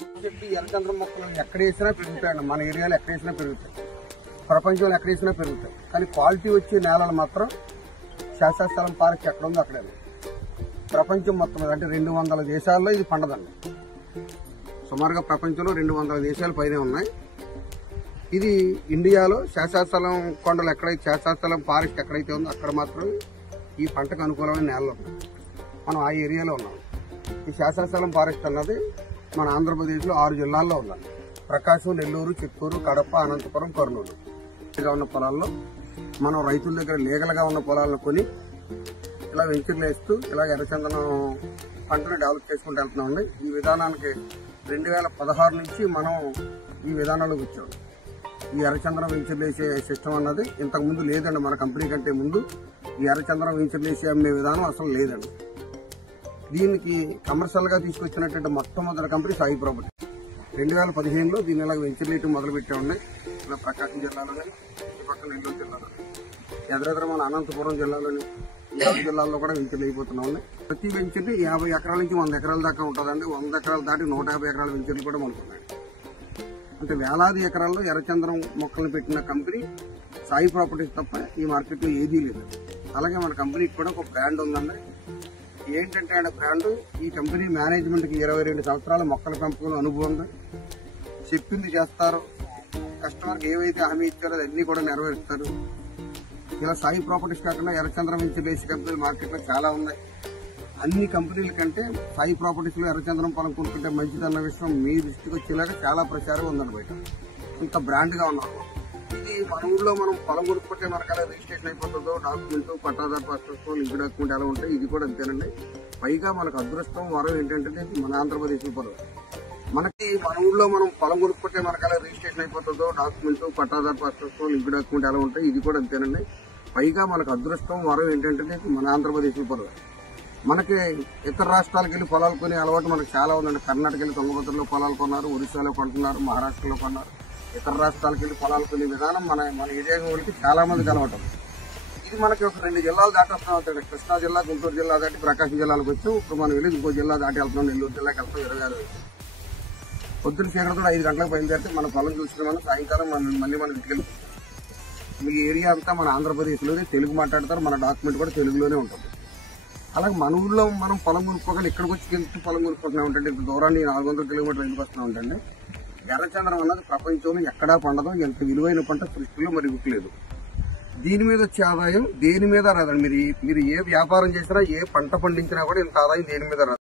చెప్పి ఎర్రచంద్రం మొక్కలు ఎక్కడ వేసినా పెరుగుతాయండి. మన ఏరియాలో ఎక్కడ వేసినా పెరుగుతాయి, ప్రపంచంలో ఎక్కడ వేసినా పెరుగుతాయి. కానీ క్వాలిటీ వచ్చే నేలలు మాత్రం శాశ్వతస్థలం పార్క్ ఎక్కడ ఉందో అక్కడే. ప్రపంచం మొత్తం అంటే 200 దేశాల్లో ఇది పండదండి. సుమారుగా ప్రపంచంలో 200 దేశాలు పైనే ఉన్నాయి. ఇది ఇండియాలో శాశ్వతస్థలం కొండలు ఎక్కడైతే శాశ్వతస్థలం ఫారెస్ట్ ఎక్కడైతే ఉందో అక్కడ మాత్రం ఈ పంటకు అనుకూలమైన నేలలు ఉన్నాయి. మనం ఆ ఏరియాలో ఉన్నాం. ఈ శాశ్వతస్థలం ఫారెస్ట్ అన్నది మన ఆంధ్రప్రదేశ్లో 6 జిల్లాల్లో ఉందండి. ప్రకాశం, నెల్లూరు, చిత్తూరు, కడప, అనంతపురం, కర్నూలు ఉన్న పొలాల్లో మనం రైతుల దగ్గర లీగల్గా ఉన్న పొలాలను కొని ఇలా వెంచర్లు వేస్తూ ఇలా ఎర్రచందనం పంటను డెవలప్ చేసుకుంటూ వెళ్తున్నామండి. ఈ విధానానికి 2016 నుంచి మనం ఈ విధానంలోకి వచ్చాం. ఈ ఎర్రచందనం వెంచర్లు వేసే సిస్టమ్ అన్నది ఇంతకుముందు లేదండి. మన కంపెనీ కంటే ముందు ఈ ఎర్రచందనం వెంచర్లు వేసే అమ్మే విధానం అసలు లేదండి. దీనికి కమర్షియల్ గా తీసుకొచ్చినటువంటి మొట్టమొదటి కంపెనీ సాయి ప్రాపర్టీ. 2015లో దీన్ని ఇలా వెంచర్లు వేయటం మొదలు పెట్టామండి. ఇలా ప్రకాశం జిల్లాలోని, ఈ పక్కన నెల్లూరు జిల్లాలో, ఎదురెదురు మన అనంతపురం జిల్లాలోని 7 జిల్లాల్లో కూడా వెంచర్లు అయిపోతున్నామండి. ప్రతి వెంచర్ని 50 ఎకరాల నుంచి 100 ఎకరాల దాకా ఉంటుందండి. 100 ఎకరాలు దాటి 150 ఎకరాల వెంచర్లు కూడా మనకున్నాయి. అంటే వేలాది ఎకరాల్లో ఎర్రచందనం మొక్కలు పెట్టిన కంపెనీ సాయి ప్రాపర్టీస్ తప్ప ఈ మార్కెట్లో ఏదీ లేదు. అలాగే మన కంపెనీకి కూడా ఒక బ్రాండ్ ఉందండి. ఏంటంటే ఆ బ్రాండ్, ఈ కంపెనీ మేనేజ్మెంట్ కి 22 సంవత్సరాల మొక్కల పెంపకంలో అనుభవం ఉంది. చెప్పింది చేస్తారు. కస్టమర్కి ఏవైతే హామీ ఇచ్చారో అన్ని కూడా నెరవేరుస్తారు. ఇలా సాయి ప్రాపర్టీస్ కాకుండా ఎర్రచందనం వెంచర్ వేసే కంపెనీలు మార్కెట్లో చాలా ఉన్నాయి. అన్ని కంపెనీల కంటే సాయి ప్రాపర్టీస్ లో ఎర్రచందనం పొలం కొనుక్కుంటే మంచిదన్న విషయం మీ దృష్టికి వచ్చేలాగా చాలా ప్రచారం ఉందండి. బయట ఇంత బ్రాండ్ గా ఉన్నారు. ఇది మన ఊళ్ళో మనం పొలం కొనుక్కుంటే మనకు అలా రిజిస్ట్రేషన్ అయిపోతుందో, డాక్యుమెంట్, పట్టాదారు పత్రం, లింక్ డాక్యుమెంట్ ఎలా ఉంటాయి, ఇది కూడా అంతేనండి. పైగా మనకు అదృష్టం వరం ఏంటంటే మన ఆంధ్రప్రదేశ్ పొలం. మనకి మన ఊళ్ళో మనం పొలం కొనుక్కుంటే మనకు అలా రిజిస్ట్రేషన్ అయిపోతుందో, డాక్యుమెంట్, పట్టాదారు పత్రం, లింక్ డాక్యుమెంట్ ఎలా ఉంటాయి, ఇది కూడా అంతేనండి. పైగా మనకు అదృష్టం వరం ఏంటంటే మన ఆంధ్రప్రదేశ్ పొలం. మనకి ఇతర రాష్ట్రాలకు వెళ్ళి పొలాలు కొనే అలవాటు మనకు చాలా ఉందండి. కర్ణాటక వెళ్ళి తుంగభద్రలో పొలాలు కొన్నారు, ఒరిస్సాలో కొంటున్నారు, మహారాష్ట్రలో కొన్నారు. ఇతర రాష్ట్రాలకు వెళ్ళి పొలాలు కొనే విధానం మన ఏరియా వాళ్ళకి చాలా మందికి అలవాటు. ఇది మనకి ఒక 2 జిల్లాలు దాటి వస్తున్నాం. కృష్ణా జిల్లా, గుంటూరు జిల్లా దాటి ప్రకాశం జిల్లాలకు వచ్చి ఇప్పుడు మనం వెళ్ళి ఇంకో జిల్లా దాటి వెళ్తున్నాం. నెల్లూరు జిల్లాకి వెళ్తాం. 26 పొద్దున చీకటితో 5 గంటలకు బయలుదేరితే మన పొలం చూసుకుని మనం సాయంకాలం మళ్ళీ మనం ఇంటికి వెళ్తాం. ఈ ఏరియా అంతా మన ఆంధ్రప్రదేశ్లోనే తెలుగు మాట్లాడతారు. మన డాక్యుమెంట్ కూడా తెలుగులోనే ఉంటుంది. అలాగే మన ఊళ్ళో మనం పొలం కొనుక్కోగలి ఇక్కడికి వచ్చి పొలం కొనుక్కుంటున్నాం అంటే ఇంత దూరాన్ని 400 కిలోమీటర్లు ఎందుకు వస్తున్నాం అంటే ఎర్రచందనం అన్నది ప్రపంచంలో ఎక్కడా పండదో, ఎంత విలువైన పంట సృష్టిలో మరి లేదు. దీని మీద వచ్చే ఆదాయం దేని మీద రాదండి. మీరు ఏ వ్యాపారం చేసినా, ఏ పంట పండించినా కూడా ఇంత ఆదాయం దేని మీద రాదు.